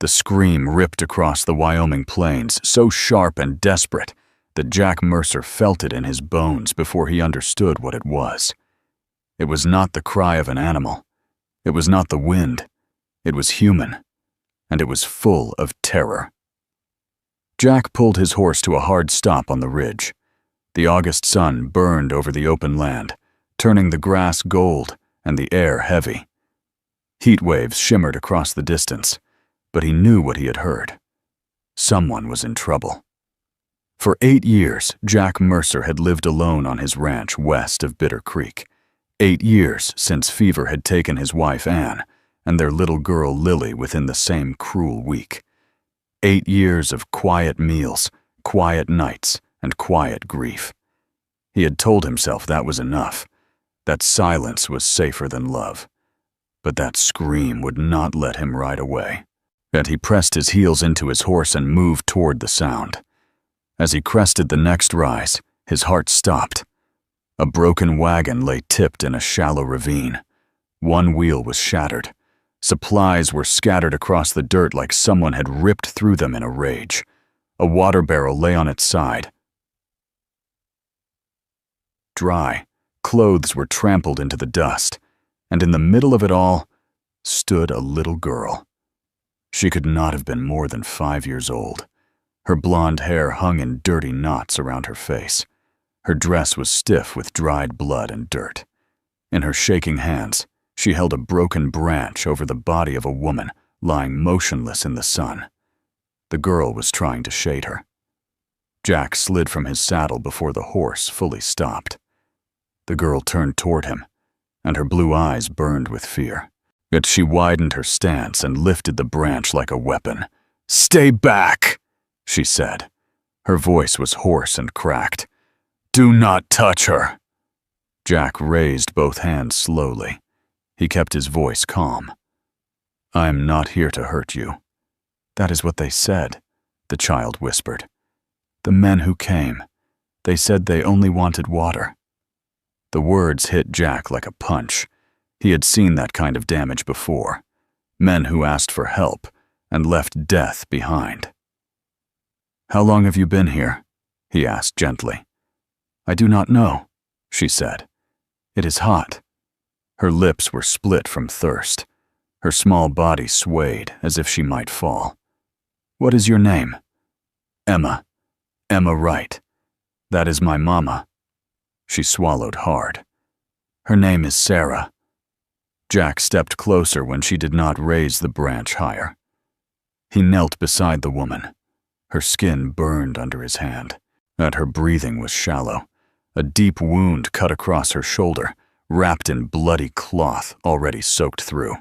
The scream ripped across the Wyoming plains, so sharp and desperate that Jack Mercer felt it in his bones before he understood what it was. It was not the cry of an animal. It was not the wind. It was human, and it was full of terror. Jack pulled his horse to a hard stop on the ridge. The August sun burned over the open land, turning the grass gold and the air heavy. Heat waves shimmered across the distance, but he knew what he had heard. Someone was in trouble. For 8 years, Jack Mercer had lived alone on his ranch west of Bitter Creek. 8 years since fever had taken his wife Ann and their little girl Lily within the same cruel week. 8 years of quiet meals, quiet nights, and quiet grief. He had told himself that was enough, that silence was safer than love. But that scream would not let him ride away. Yet he pressed his heels into his horse and moved toward the sound. As he crested the next rise, his heart stopped. A broken wagon lay tipped in a shallow ravine. One wheel was shattered. Supplies were scattered across the dirt like someone had ripped through them in a rage. A water barrel lay on its side. Dry, clothes were trampled into the dust, and in the middle of it all stood a little girl. She could not have been more than 5 years old. Her blonde hair hung in dirty knots around her face. Her dress was stiff with dried blood and dirt. In her shaking hands, she held a broken branch over the body of a woman lying motionless in the sun. The girl was trying to shade her. Jack slid from his saddle before the horse fully stopped. The girl turned toward him, and her blue eyes burned with fear. Yet she widened her stance and lifted the branch like a weapon. "Stay back!" she said. Her voice was hoarse and cracked. "Do not touch her!" Jack raised both hands slowly. He kept his voice calm. "I am not here to hurt you." "That is what they said," the child whispered. "The men who came, they said they only wanted water." The words hit Jack like a punch. He had seen that kind of damage before. Men who asked for help and left death behind. "How long have you been here?" he asked gently. "I do not know," she said. "It is hot." Her lips were split from thirst. Her small body swayed as if she might fall. "What is your name?" "Emma. Emma Wright. That is my mama." She swallowed hard. "Her name is Sarah." Jack stepped closer when she did not raise the branch higher. He knelt beside the woman. Her skin burned under his hand, and her breathing was shallow. A deep wound cut across her shoulder, wrapped in bloody cloth already soaked through.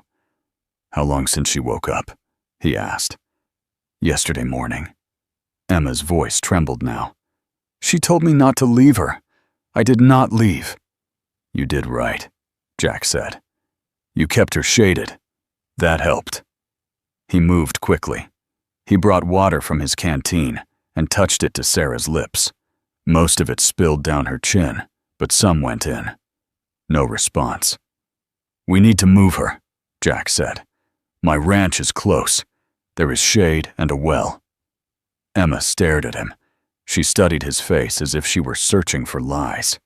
"How long since she woke up?" he asked. "Yesterday morning." Emma's voice trembled now. "She told me not to leave her. I did not leave." "You did right," Jack said. "You kept her shaded. That helped." He moved quickly. He brought water from his canteen and touched it to Sarah's lips. Most of it spilled down her chin, but some went in. No response. "We need to move her," Jack said. "My ranch is close. There is shade and a well." Emma stared at him. She studied his face as if she were searching for lies.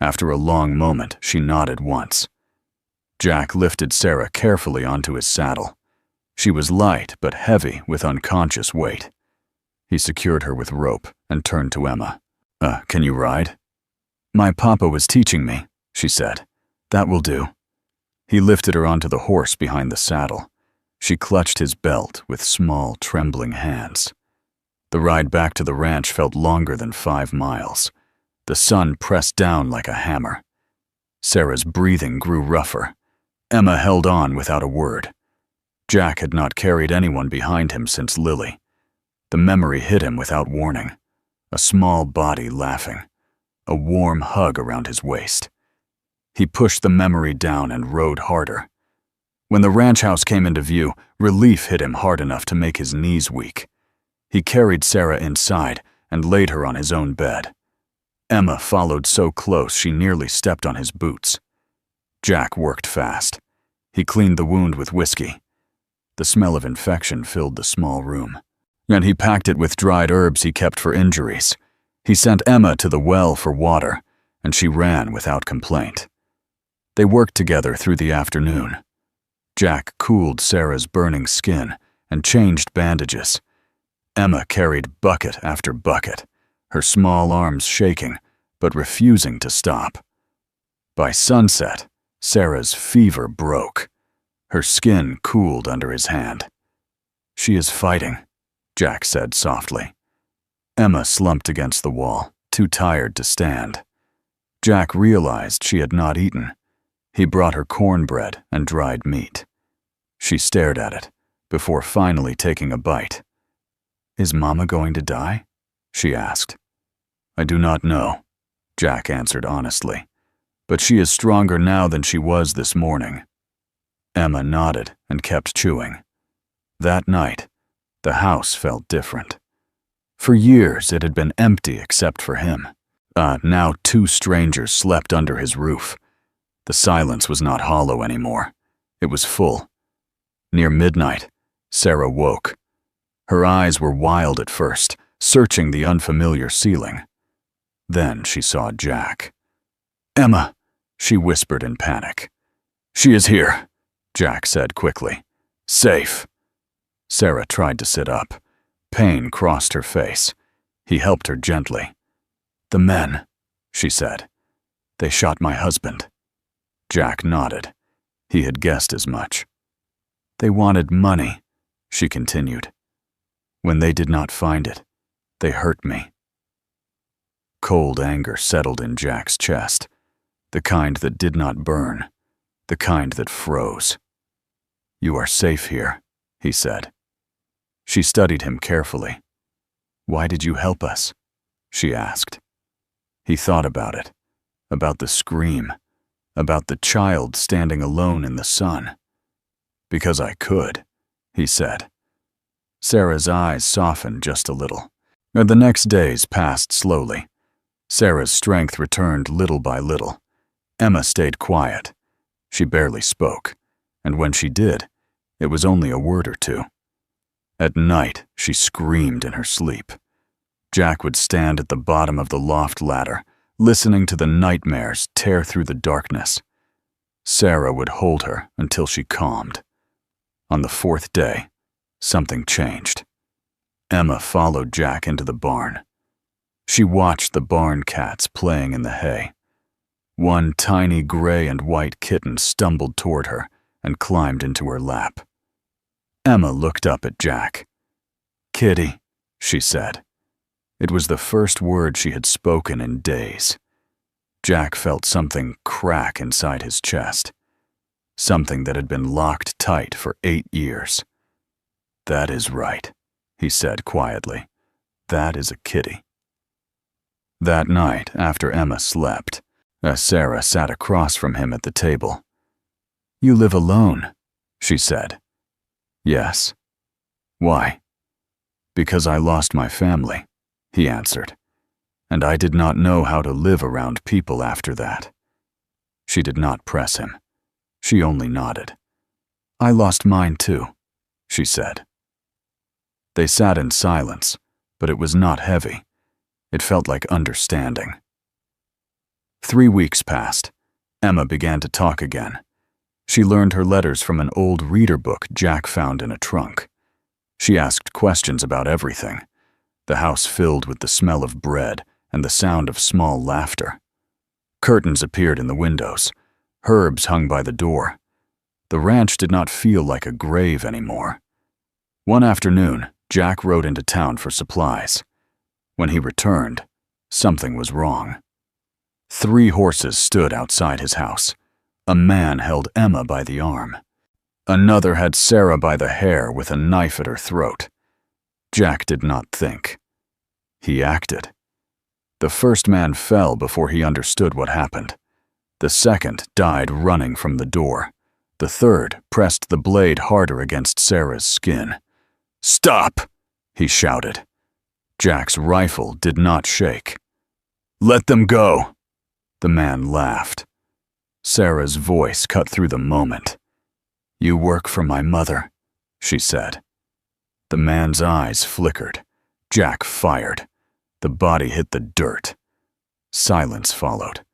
After a long moment, she nodded once. Jack lifted Sarah carefully onto his saddle. She was light but heavy with unconscious weight. He secured her with rope and turned to Emma. Can you ride?" "My papa was teaching me," she said. "That will do." He lifted her onto the horse behind the saddle. She clutched his belt with small, trembling hands. The ride back to the ranch felt longer than 5 miles. The sun pressed down like a hammer. Sarah's breathing grew rougher. Emma held on without a word. Jack had not carried anyone behind him since Lily. The memory hit him without warning. A small body laughing. A warm hug around his waist. He pushed the memory down and rode harder. When the ranch house came into view, relief hit him hard enough to make his knees weak. He carried Sarah inside and laid her on his own bed. Emma followed so close she nearly stepped on his boots. Jack worked fast. He cleaned the wound with whiskey. The smell of infection filled the small room, and he packed it with dried herbs he kept for injuries. He sent Emma to the well for water, and she ran without complaint. They worked together through the afternoon. Jack cooled Sarah's burning skin and changed bandages. Emma carried bucket after bucket, her small arms shaking, but refusing to stop. By sunset, Sarah's fever broke. Her skin cooled under his hand. "She is fighting," Jack said softly. Emma slumped against the wall, too tired to stand. Jack realized she had not eaten. He brought her cornbread and dried meat. She stared at it, before finally taking a bite. "Is Mama going to die?" she asked. "I do not know," Jack answered honestly, "but she is stronger now than she was this morning." Emma nodded and kept chewing. That night, the house felt different. For years, it had been empty except for him. Now 2 strangers slept under his roof. The silence was not hollow anymore. It was full. Near midnight, Sarah woke. Her eyes were wild at first, searching the unfamiliar ceiling. Then she saw Jack. "Emma," she whispered in panic. "She is here," Jack said quickly. "Safe." Sarah tried to sit up. Pain crossed her face. He helped her gently. "The men," she said. "They shot my husband." Jack nodded. He had guessed as much. "They wanted money," she continued. "When they did not find it, they hurt me." Cold anger settled in Jack's chest, the kind that did not burn, the kind that froze. "You are safe here," he said. She studied him carefully. "Why did you help us?" she asked. He thought about it, about the scream, about the child standing alone in the sun. "Because I could," he said. Sarah's eyes softened just a little. The next days passed slowly. Sarah's strength returned little by little. Emma stayed quiet. She barely spoke, and when she did, it was only a word or two. At night, she screamed in her sleep. Jack would stand at the bottom of the loft ladder, listening to the nightmares tear through the darkness. Sarah would hold her until she calmed. On the 4th day, something changed. Emma followed Jack into the barn. She watched the barn cats playing in the hay. One tiny gray and white kitten stumbled toward her and climbed into her lap. Emma looked up at Jack. "Kitty," she said. It was the first word she had spoken in days. Jack felt something crack inside his chest, something that had been locked tight for 8 years. "That is right," he said quietly. "That is a kitty." That night, after Emma slept, Sarah sat across from him at the table. "You live alone," she said. "Yes." "Why?" "Because I lost my family," he answered, "and I did not know how to live around people after that." She did not press him. She only nodded. "I lost mine too," she said. They sat in silence, but it was not heavy. It felt like understanding. 3 weeks passed. Emma began to talk again. She learned her letters from an old reader book Jack found in a trunk. She asked questions about everything. The house filled with the smell of bread and the sound of small laughter. Curtains appeared in the windows. Herbs hung by the door. The ranch did not feel like a grave anymore. One afternoon, Jack rode into town for supplies. When he returned, something was wrong. 3 horses stood outside his house. A man held Emma by the arm. Another had Sarah by the hair with a knife at her throat. Jack did not think. He acted. The first man fell before he understood what happened. The second died running from the door. The third pressed the blade harder against Sarah's skin. "Stop!" he shouted. Jack's rifle did not shake. "Let them go!" The man laughed. Sarah's voice cut through the moment. "You work for my mother," she said. The man's eyes flickered. Jack fired. The body hit the dirt. Silence followed.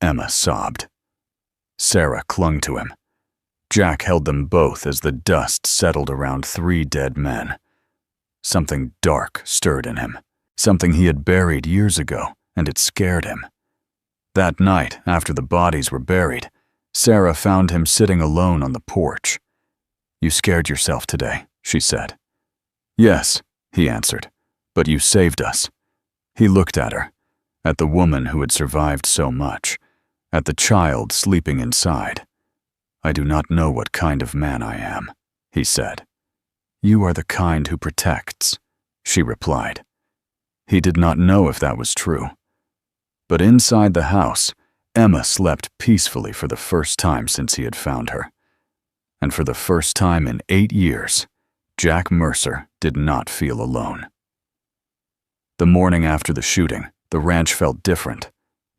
Emma sobbed. Sarah clung to him. Jack held them both as the dust settled around 3 dead men. Something dark stirred in him, something he had buried years ago, and it scared him. That night, after the bodies were buried, Sarah found him sitting alone on the porch. "You scared yourself today," she said. "Yes," he answered, "but you saved us." He looked at her, at the woman who had survived so much, at the child sleeping inside. "I do not know what kind of man I am," he said. "You are the kind who protects," she replied. He did not know if that was true. But inside the house, Emma slept peacefully for the first time since he had found her. And for the first time in 8 years, Jack Mercer did not feel alone. The morning after the shooting, the ranch felt different.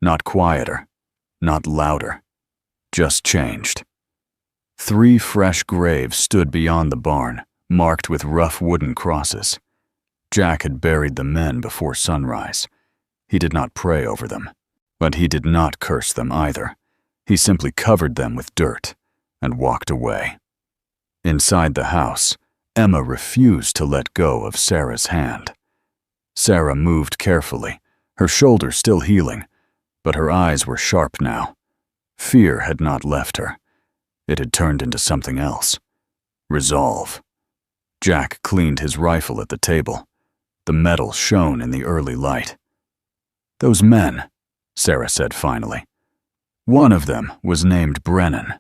Not quieter, not louder, just changed. 3 fresh graves stood beyond the barn, marked with rough wooden crosses. Jack had buried the men before sunrise. He did not pray over them, but he did not curse them either. He simply covered them with dirt and walked away. Inside the house, Emma refused to let go of Sarah's hand. Sarah moved carefully, her shoulder still healing, but her eyes were sharp now. Fear had not left her. It had turned into something else. Resolve. Jack cleaned his rifle at the table. The metal shone in the early light. "Those men," Sarah said finally. "One of them was named Brennan."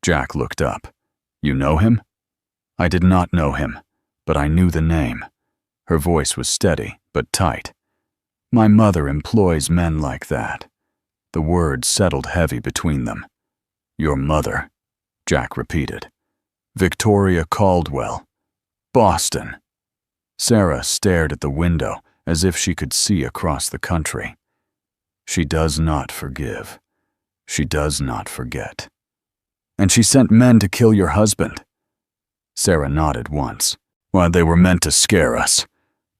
Jack looked up. "You know him?" "I did not know him, but I knew the name." Her voice was steady, but tight. "My mother employs men like that." The words settled heavy between them. "Your mother," Jack repeated. "Victoria Caldwell. Boston." Sarah stared at the window as if she could see across the country. "She does not forgive. She does not forget." "And she sent men to kill your husband?" Sarah nodded once. "Why, they were meant to scare us.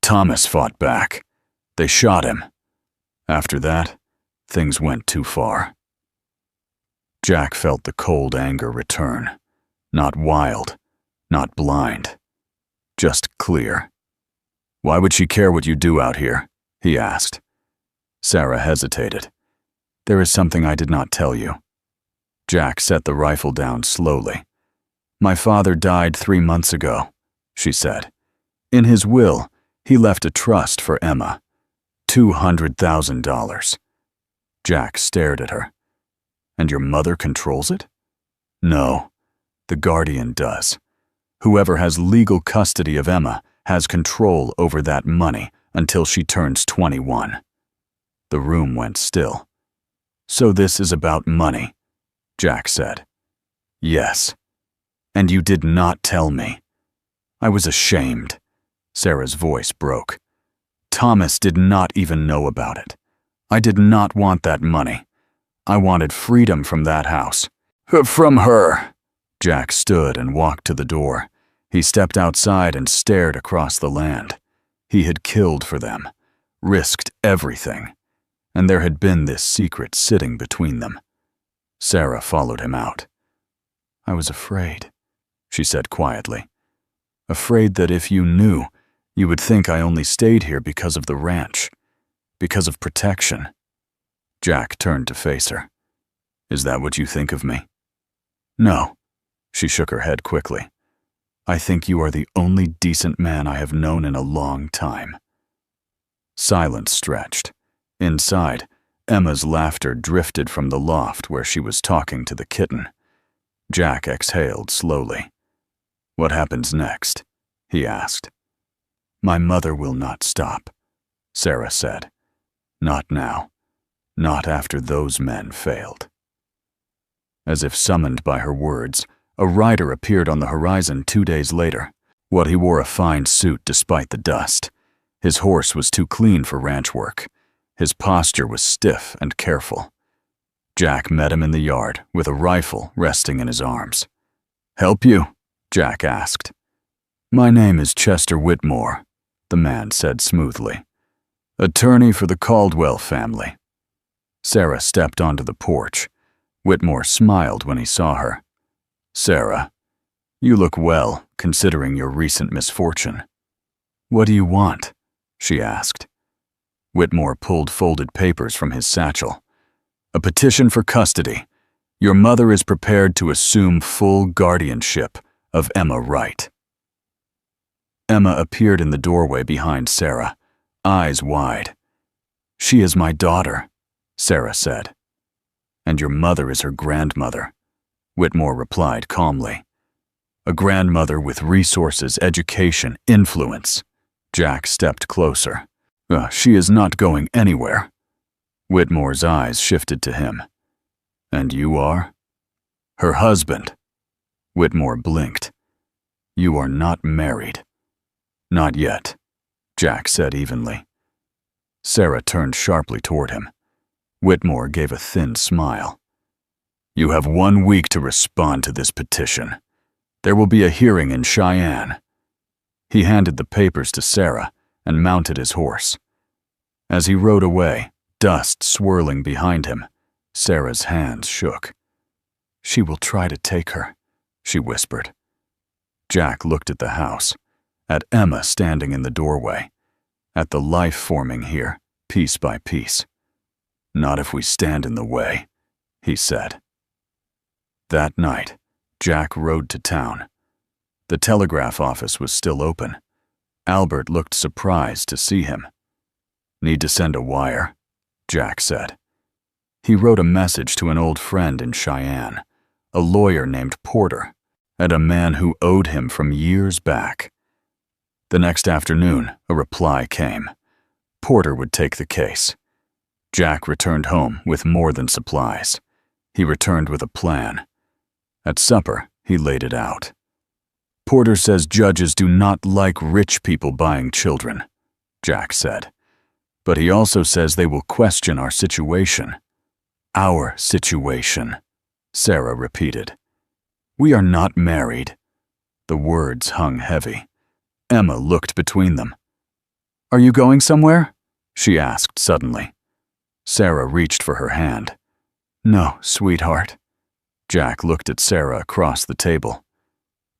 Thomas fought back. They shot him. After that, things went too far." Jack felt the cold anger return. Not wild, not blind, just clear. "Why would she care what you do out here?" he asked. Sarah hesitated. "There is something I did not tell you." Jack set the rifle down slowly. "My father died 3 months ago," she said. "In his will, he left a trust for Emma. $200,000. Jack stared at her. "And your mother controls it?" "No, the guardian does. Whoever has legal custody of Emma has control over that money until she turns 21. The room went still. "So this is about money," Jack said. "Yes. And you did not tell me." "I was ashamed." Sarah's voice broke. "Thomas did not even know about it. I did not want that money. I wanted freedom from that house." "From her." Jack stood and walked to the door. He stepped outside and stared across the land. He had killed for them, risked everything, and there had been this secret sitting between them. Sarah followed him out. "I was afraid," she said quietly. "Afraid that if you knew, you would think I only stayed here because of the ranch, because of protection." Jack turned to face her. "Is that what you think of me?" "No," she shook her head quickly. "I think you are the only decent man I have known in a long time." Silence stretched. Inside, Emma's laughter drifted from the loft where she was talking to the kitten. Jack exhaled slowly. "What happens next?" he asked. "My mother will not stop," Sarah said. "Not now. Not after those men failed." As if summoned by her words, a rider appeared on the horizon 2 days later. Well, he wore a fine suit despite the dust. His horse was too clean for ranch work. His posture was stiff and careful. Jack met him in the yard with a rifle resting in his arms. "Help you?" Jack asked. "My name is Chester Whitmore," the man said smoothly. "Attorney for the Caldwell family." Sarah stepped onto the porch. Whitmore smiled when he saw her. "Sarah, you look well, considering your recent misfortune." "What do you want?" she asked. Whitmore pulled folded papers from his satchel. "A petition for custody. Your mother is prepared to assume full guardianship of Emma Wright." Emma appeared in the doorway behind Sarah, eyes wide. "She is my daughter," Sarah said. "And your mother is her grandmother," Whitmore replied calmly. "A grandmother with resources, education, influence." Jack stepped closer. "She is not going anywhere." Whitmore's eyes shifted to him. "And you are?" "Her husband." Whitmore blinked. "You are not married." "Not yet," Jack said evenly. Sarah turned sharply toward him. Whitmore gave a thin smile. "You have 1 week to respond to this petition. There will be a hearing in Cheyenne." He handed the papers to Sarah and mounted his horse. As he rode away, dust swirling behind him, Sarah's hands shook. "She will try to take her," she whispered. Jack looked at the house, at Emma standing in the doorway, at the life forming here, piece by piece. "Not if we stand in the way," he said. That night, Jack rode to town. The telegraph office was still open. Albert looked surprised to see him. "Need to send a wire," Jack said. He wrote a message to an old friend in Cheyenne, a lawyer named Porter, and a man who owed him from years back. The next afternoon, a reply came. Porter would take the case. Jack returned home with more than supplies. He returned with a plan. At supper, he laid it out. "Porter says judges do not like rich people buying children," Jack said. "But he also says they will question our situation." "Our situation," Sarah repeated. "We are not married." The words hung heavy. Emma looked between them. "Are you going somewhere?" she asked suddenly. Sarah reached for her hand. "No, sweetheart." Jack looked at Sarah across the table.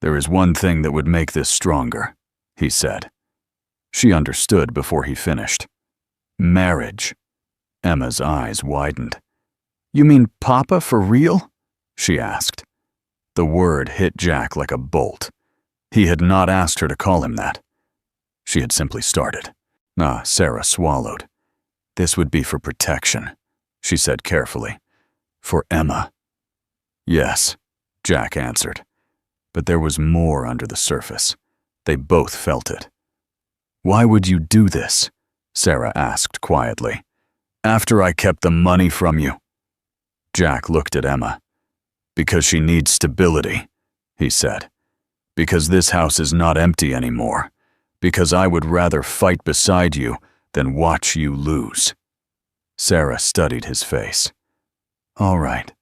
"There is one thing that would make this stronger," he said. She understood before he finished. "Marriage." Emma's eyes widened. "You mean Papa for real?" she asked. The word hit Jack like a bolt. He had not asked her to call him that. She had simply started. Sarah swallowed. "This would be for protection," she said carefully. "For Emma." "Yes," Jack answered. But there was more under the surface. They both felt it. "Why would you do this?" Sarah asked quietly. "After I kept the money from you." Jack looked at Emma. "Because she needs stability," he said. "Because this house is not empty anymore. Because I would rather fight beside you than watch you lose." Sarah studied his face. "All right,"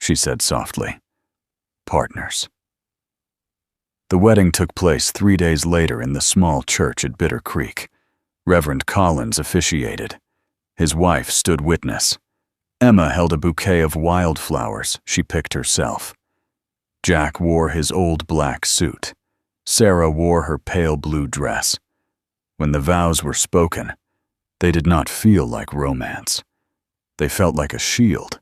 she said softly. "Partners." The wedding took place 3 days later in the small church at Bitter Creek. Reverend Collins officiated. His wife stood witness. Emma held a bouquet of wildflowers she picked herself. Jack wore his old black suit. Sarah wore her pale blue dress. When the vows were spoken, they did not feel like romance. They felt like a shield.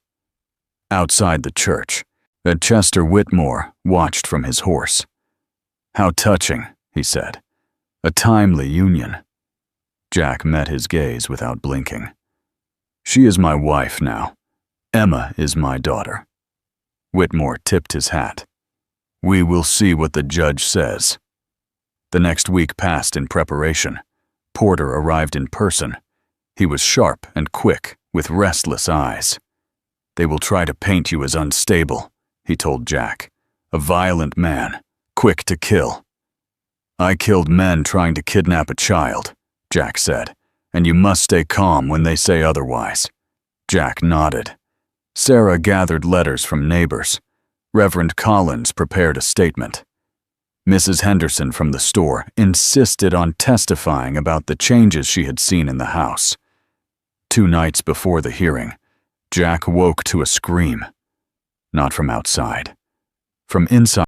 Outside the church, Chester Whitmore watched from his horse. "How touching," he said. "A timely union." Jack met his gaze without blinking. "She is my wife now. Emma is my daughter." Whitmore tipped his hat. "We will see what the judge says." The next week passed in preparation. Porter arrived in person. He was sharp and quick, with restless eyes. "They will try to paint you as unstable," he told Jack. "A violent man, quick to kill." "I killed men trying to kidnap a child," Jack said, "and you must stay calm when they say otherwise." Jack nodded. Sarah gathered letters from neighbors. Reverend Collins prepared a statement. Mrs. Henderson from the store insisted on testifying about the changes she had seen in the house. 2 nights before the hearing, Jack woke to a scream. Not from outside. From inside.